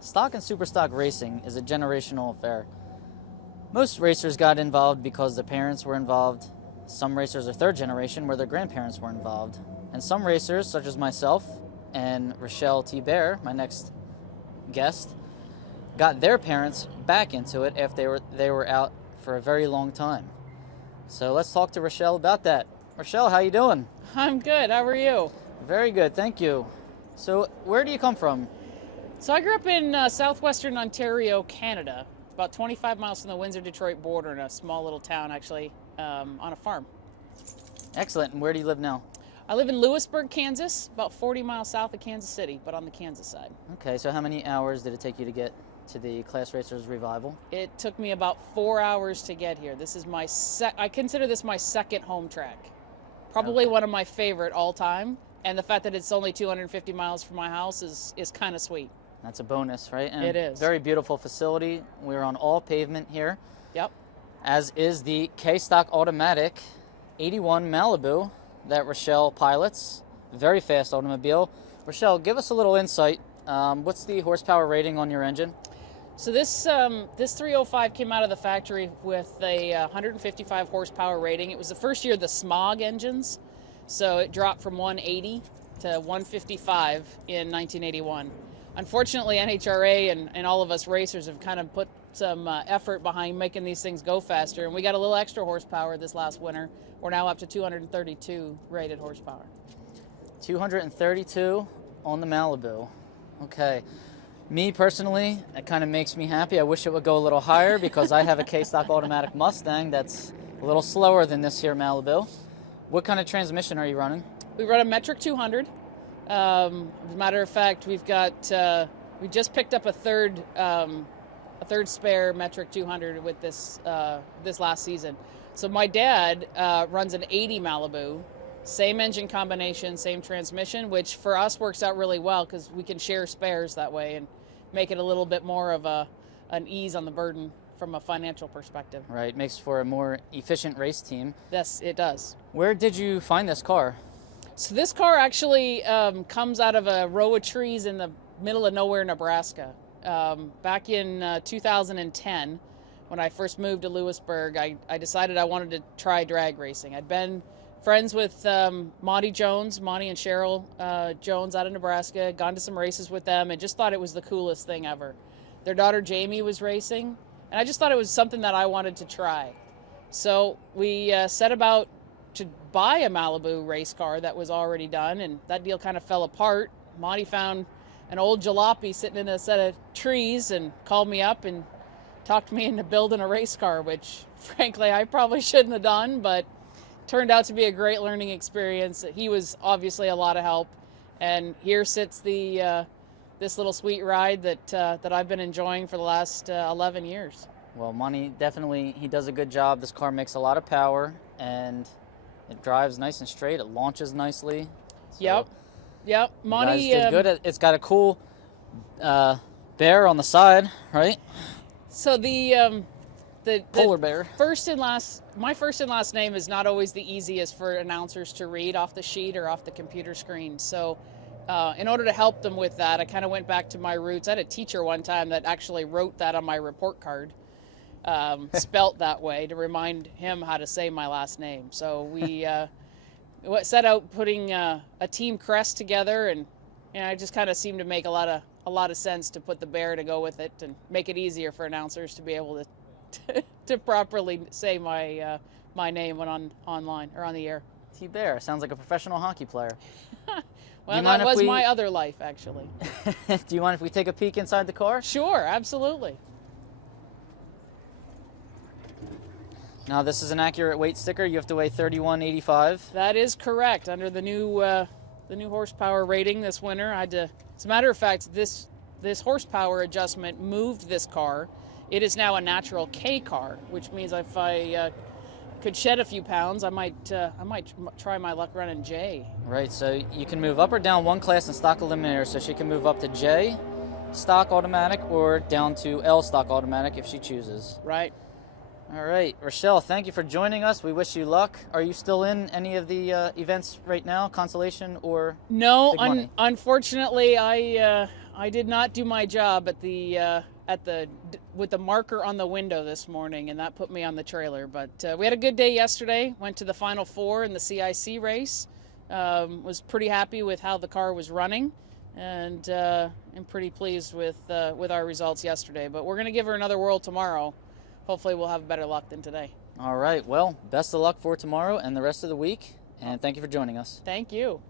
Stock and super stock racing is a generational affair. Most racers got involved because their parents were involved. Some racers are third generation where their grandparents were involved. And some racers, such as myself and Rachelle Thibert, my next guest, got their parents back into it after they were out for a very long time. So let's talk to Rachelle about that. Rachelle, how you doing? I'm good. How are you? Very good, thank you. So where do you come from? So I grew up in southwestern Ontario, Canada, about 25 miles from the Windsor-Detroit border in a small little town, actually, on a farm. Excellent. And where do you live now? I live in Lewisburg, Kansas, about 40 miles south of Kansas City, but on the Kansas side. Okay, so how many hours did it take you to get to the Class Racers Revival? It took me about 4 hours to get here. This is my I consider this my second home track. Probably one of my favorite all time. And the fact that it's only 250 miles from my house is kind of sweet. That's a bonus, right? And it is. Very beautiful facility. We're on all pavement here. Yep. As is the K-Stock Automatic 81 Malibu that Rachelle pilots. Very fast automobile. Rachelle, give us a little insight. What's the horsepower rating on your engine? So this 305 came out of the factory with a 155 horsepower rating. It was the first year of the smog engines, so it dropped from 180 to 155 in 1981. Unfortunately, NHRA and all of us racers have kind of put some effort behind making these things go faster, and we got a little extra horsepower this last winter. We're now up to 232 rated horsepower. 232 on the Malibu. Okay. Me personally, it kind of makes me happy. I wish it would go a little higher because I have a K-Stock Automatic Mustang that's a little slower than this here Malibu. What kind of transmission are you running? We run a metric 200. As a matter of fact, we just picked up a third spare metric 200 with this last season. So my dad runs an 80 Malibu, same engine combination, same transmission, which for us works out really well because we can share spares that way and make it a little bit more of an ease on the burden from a financial perspective. Right, makes for a more efficient race team. Yes, it does. Where did you find this car? So this car actually comes out of a row of trees in the middle of nowhere, Nebraska. Back in 2010, when I first moved to Lewisburg, I decided I wanted to try drag racing. I'd been friends with Monty Jones, Monty and Cheryl Jones out of Nebraska, gone to some races with them, and just thought it was the coolest thing ever. Their daughter Jamie was racing, and I just thought it was something that I wanted to try. So we set about to buy a Malibu race car that was already done, and that deal kind of fell apart. Monty found an old jalopy sitting in a set of trees and called me up and talked me into building a race car, which frankly I probably shouldn't have done, but turned out to be a great learning experience. He was obviously a lot of help, and here sits the this little sweet ride that I've been enjoying for the last 11 years. Well, Monty, definitely, he does a good job. This car makes a lot of power, and it drives nice and straight. It launches nicely. So Yep. Monty you guys did good. It's got a cool bear on the side, right? So the polar bear. My first and last name is not always the easiest for announcers to read off the sheet or off the computer screen. So in order to help them with that, I kind of went back to my roots. I had a teacher one time that actually wrote that on my report card, spelt that way, to remind him how to say my last name. So we set out putting a team crest together, and it just kind of seemed to make a lot of sense to put the bear to go with it and make it easier for announcers to be able to properly say my name when online or on the air. Thibert sounds like a professional hockey player. Well, that was my other life, actually. Do you mind if we take a peek inside the car? Sure, absolutely. Now, this is an accurate weight sticker. You have to weigh 3185. That is correct. Under the new horsepower rating this winter, I had to. As a matter of fact, this horsepower adjustment moved this car. It is now a natural K car, which means if I could shed a few pounds, I might try my luck running J. Right, so you can move up or down one class in Stock Eliminator, so she can move up to J Stock Automatic or down to L Stock Automatic if she chooses. Right. All right, Rachelle, thank you for joining us. We wish you luck. Are you still in any of the events right now, Consolation or No, Big Money? unfortunately, I did not do my job with the marker on the window this morning, and that put me on the trailer. But we had a good day yesterday. Went to the Final Four in the CIC race. Was pretty happy with how the car was running, and I'm pretty pleased with our results yesterday. But we're going to give her another whirl tomorrow. Hopefully we'll have better luck than today. All right. Well, best of luck for tomorrow and the rest of the week. And thank you for joining us. Thank you.